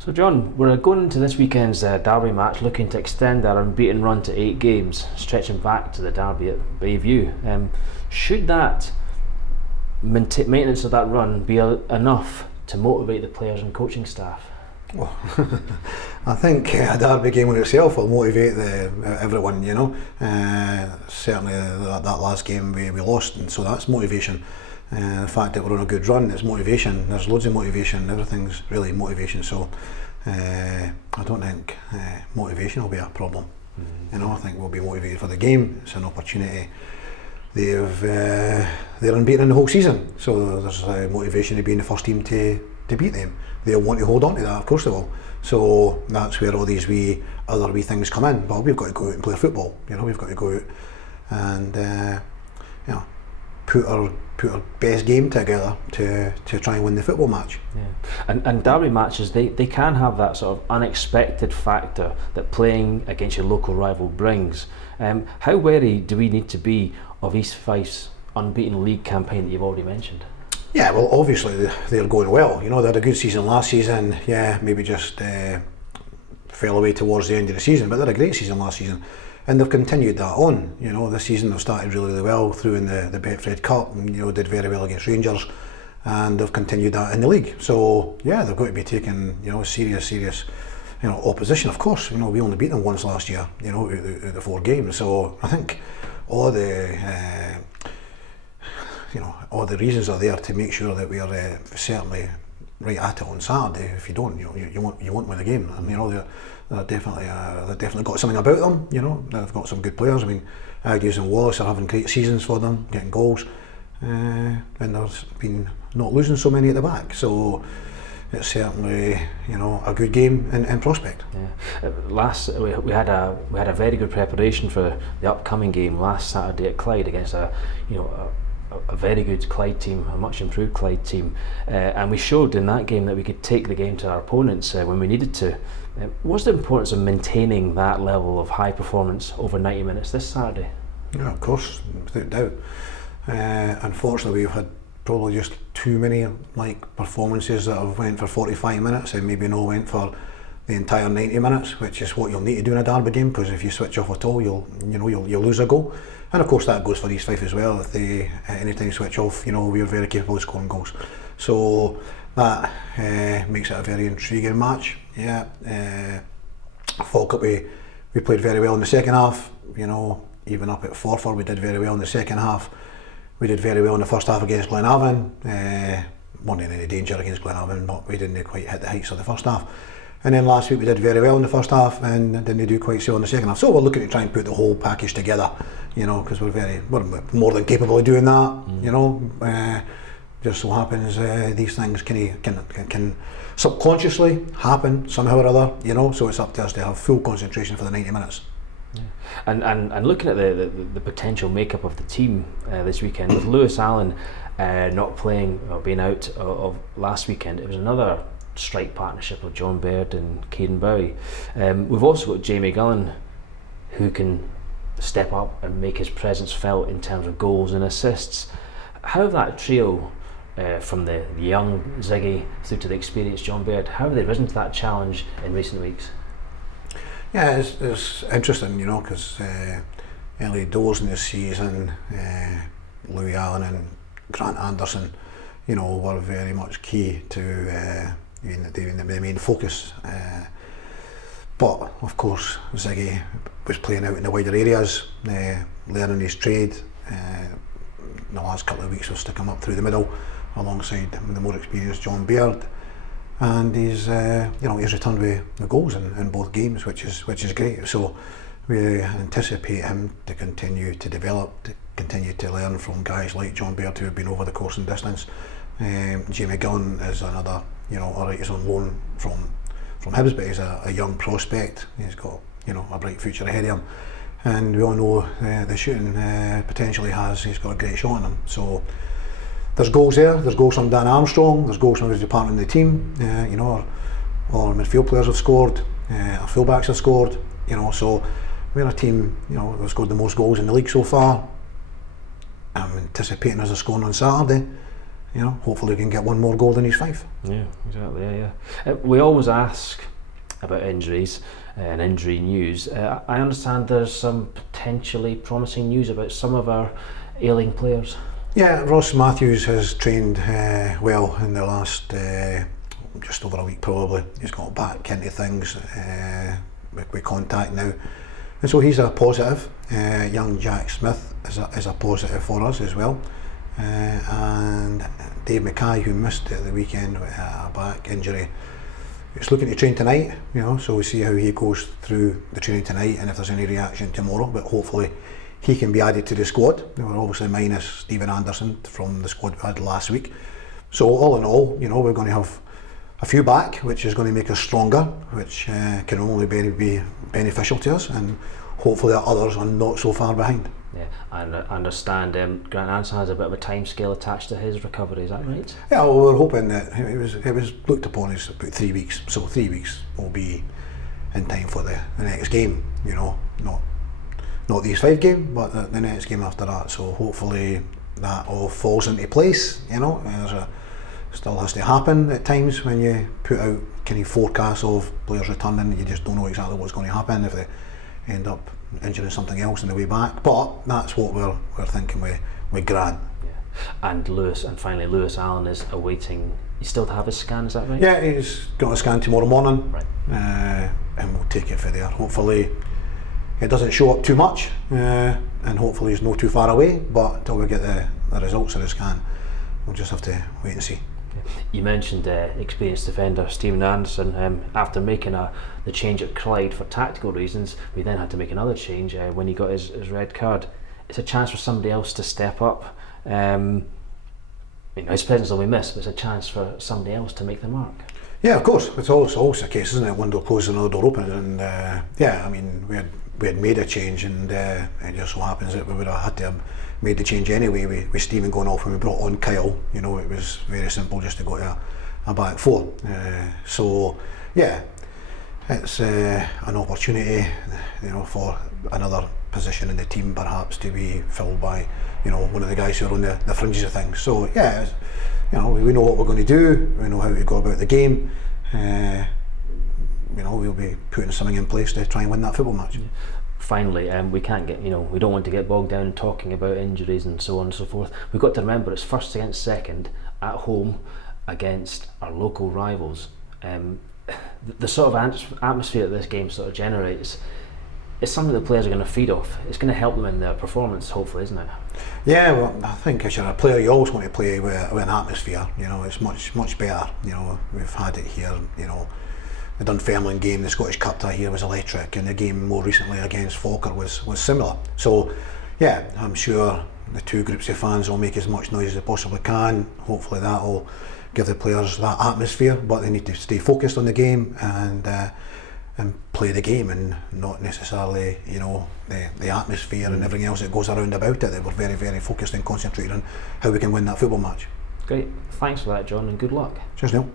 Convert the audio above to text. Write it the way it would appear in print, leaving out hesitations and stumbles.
So John, we're going into this weekend's derby match looking to extend our unbeaten run to 8 games, stretching back to the derby at Bayview. Should that maintenance of that run be enough to motivate the players and coaching staff? Well, I think a derby game in itself will motivate everyone, you know. Certainly that last game we lost, and so that's motivation. The fact that we're on a good run is motivation. There's loads of motivation. Everything's really motivation. So I don't think motivation will be a problem. You know, I think we'll be motivated for the game. It's an opportunity. They're unbeaten in the whole season, so there's motivation to be in the first team to beat them. They'll want to hold on to that, of course they will. So that's where all these other wee things come in. But we've got to go out and play football. You know, we've got to go out and you know, put our best game together to try and win the football match. Yeah. And derby matches, they can have that sort of unexpected factor that playing against your local rival brings. How wary do we need to be of East Fife's unbeaten league campaign that you've already mentioned? Yeah, well, obviously they're going well. You know, they had a good season last season. Yeah, maybe just fell away towards the end of the season, but they had a great season last season, and they've continued that on. You know, this season they've started really well through in the Betfred Cup, and you know, did very well against Rangers, and they've continued that in the league. So yeah, they've got to be taking, you know, serious you know, opposition. Of course, you know, we only beat them once last year, you know, out of 4 games. So I think all the you know, all the reasons are there to make sure that we are certainly right at it on Saturday. If you don't, you won't win the game. And you know, they're definitely got something about them. You know, they've got some good players. I mean, Agnews and Wallace are having great seasons for them, getting goals, and there's been not losing so many at the back. So it's certainly, you know, a good game in prospect. Yeah. We had a very good preparation for the upcoming game last Saturday at Clyde against a very good Clyde team, a much improved Clyde team, and we showed in that game that we could take the game to our opponents when we needed to. What's the importance of maintaining that level of high performance over 90 minutes this Saturday? Yeah, of course, without doubt. Unfortunately, we've had probably just too many performances that have went for 45 minutes and maybe no went for the entire 90 minutes, which is what you'll need to do in a derby game, because if you switch off at all, you'll lose a goal. And of course that goes for East Fife as well. If they anytime you switch off, you know, we are very capable of scoring goals. So that makes it a very intriguing match. Yeah, Falkirk, we played very well in the second half. You know, even up at Forfar, we did very well in the second half. We did very well in the first half against Glenavon. Weren't in any danger against Glenavon, but we didn't quite hit the heights of the first half. And then last week we did very well in the first half and didn't do quite so in the second half. So we're looking to try and put the whole package together, you know, because we're more than capable of doing that. You know, just so happens these things can subconsciously happen somehow or other, you know. So it's up to us to have full concentration for the 90 minutes. Yeah. And looking at the potential makeup of the team this weekend, with Lewis Allen not playing or being out of last weekend, it was another strike partnership of John Baird and Caden Bowie. We've also got Jamie McGlynn, who can step up and make his presence felt in terms of goals and assists. How have that trio, from the young Ziggy through to the experienced John Baird, how have they risen to that challenge in recent weeks? Yeah, it's interesting, you know, because early doors in this season, Louis Allen and Grant Anderson, you know, were very much key to the main focus. But of course, Ziggy was playing out in the wider areas, learning his trade. In the last couple of weeks, we've stuck him up through the middle alongside the more experienced John Baird. And he's returned with the goals in both games, which is great. So we anticipate him to continue to develop, to continue to learn from guys like John Baird, who have been over the course and distance. Jamie McGlynn is another, you know, alright, he's on loan from Hibs, but he's a young prospect. He's got, you know, a bright future ahead of him, and we all know the shooting potential he has. He's got a great shot in him. So there's goals there. There's goals from Dan Armstrong. There's goals from his department in the team. You know, all our midfield players have scored. Our fullbacks have scored. You know, so we're a team, you know, we've scored the most goals in the league so far. I'm anticipating us scoring on Saturday. you know, hopefully we can get one more goal than East Fife. Yeah, exactly. Yeah. We always ask about injuries and injury news. I understand there's some potentially promising news about some of our ailing players. Yeah, Ross Matthews has trained well in the last just over a week probably. He's got back into things with contact now, and so he's a positive. Young Jack Smith is a positive for us as well, and Dave Mackay, who missed it at the weekend with a back injury, he's looking to train tonight, you know, so we'll see how he goes through the training tonight and if there's any reaction tomorrow, but hopefully he can be added to the squad. We're obviously minus Stephen Anderson from the squad we had last week. So all in all, you know, we're going to have a few back, which is going to make us stronger, which can only be beneficial to us, and hopefully the others are not so far behind. Yeah, and I understand Grant Anderson has a bit of a time scale attached to his recovery, is that right? Yeah, well, we're hoping that it was looked upon as about 3 weeks, so 3 weeks will be in time for the next game, you know, not the East Fife game, but the next game after that. So hopefully that all falls into place. You know, still has to happen at times when you put out kind of forecasts of players returning. You just don't know exactly what's going to happen if they end up injuring something else on the way back. But that's what we're thinking with Grant. Yeah. And finally Lewis Allen is awaiting. He's still to have his scan, is that right? Yeah, he's got a scan tomorrow morning. Right. And we'll take it from there. Hopefully it doesn't show up too much, and hopefully he's not too far away, but until we get the results of the scan, we'll just have to wait and see. You mentioned experienced defender Stephen Anderson. After making the change at Clyde for tactical reasons, we then had to make another change when he got his red card. It's a chance for somebody else to step up. You know, his presence will be missed, but it's a chance for somebody else to make the mark. Yeah, of course. It's always the case, isn't it? One door closes, another door opens, and yeah, I mean, we had made a change, and it just so happens that we would have had to have made the change anyway with Stephen going off when we brought on Kyle. You know, it was very simple just to go to a back four. So yeah, it's an opportunity, you know, for another position in the team perhaps to be filled by, you know, one of the guys who are on the fringes of things. So yeah, you know, we know what we're going to do, we know how to go about the game. You know, we'll be putting something in place to try and win that football match. Finally, we can't get, you know, we don't want to get bogged down in talking about injuries and so on and so forth. We've got to remember it's first against second at home against our local rivals. The sort of atmosphere that this game sort of generates is something the players are going to feed off. It's going to help them in their performance, hopefully, isn't it? Yeah, well, I think as you're a player, you always want to play with an atmosphere. You know, it's much better. You know, we've had it here. You know, the Dunfermline game, the Scottish Cup tie here was electric, and the game more recently against Falkirk was similar. So, yeah, I'm sure the two groups of fans will make as much noise as they possibly can. Hopefully, that will give the players that atmosphere, but they need to stay focused on the game and play the game, and not necessarily, you know, the atmosphere and everything else that goes around about it. They were very, very focused and concentrated on how we can win that football match. Great, thanks for that, John, and good luck. Cheers, Neil.